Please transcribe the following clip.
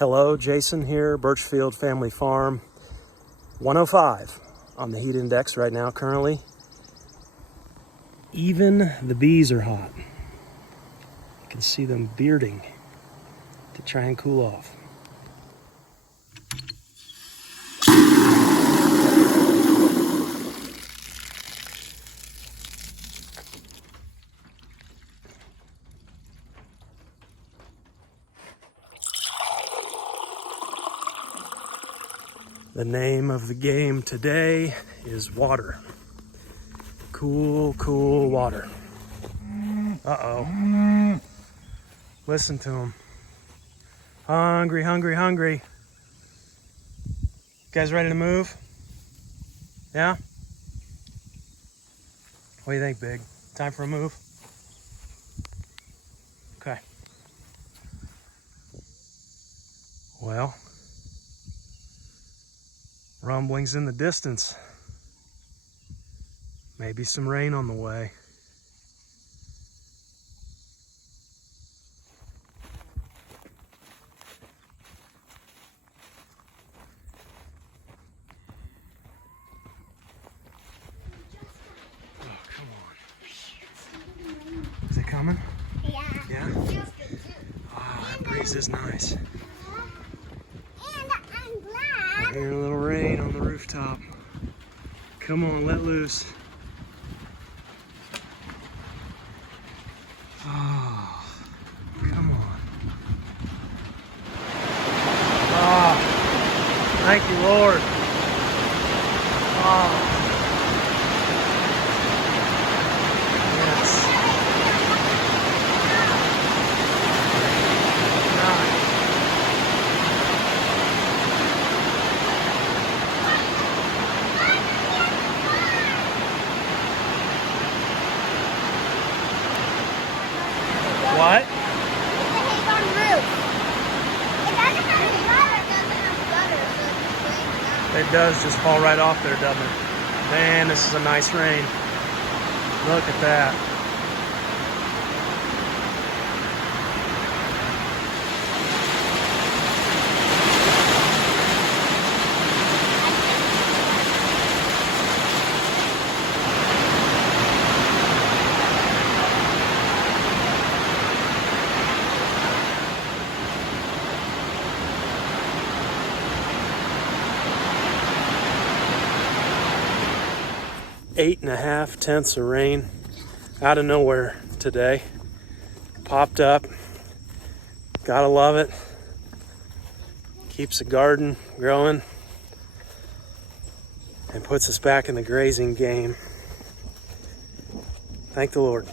Hello, Jason here, Birchfield Family Farm. 105 on the heat index right now currently. Even the bees are hot. You can see them bearding to try and cool off. The name of the game today is water. Cool, cool water. Uh-oh. Listen to him. Hungry, hungry, hungry. You guys ready to move? Yeah? What do you think, Big? Time for a move? Okay. Well, rumblings in the distance. Maybe some rain on the way. Oh, come on. Is it coming? Yeah. Yeah? Ah, that breeze is nice. And I'm glad. I hear a little rain on the rooftop. Come on, let loose. Oh, come on. Ah, thank you, Lord. Ah. Yes. What? It's a hay-barn roof. It doesn't have a gutter. It doesn't have gutter, so it's just laying down. It does just fall right off there, doesn't it? Man, this is a nice rain. Look at that. Eight and a half tenths of rain out of nowhere today. Popped up. Gotta love it. Keeps the garden growing and puts us back in the grazing game. Thank the Lord.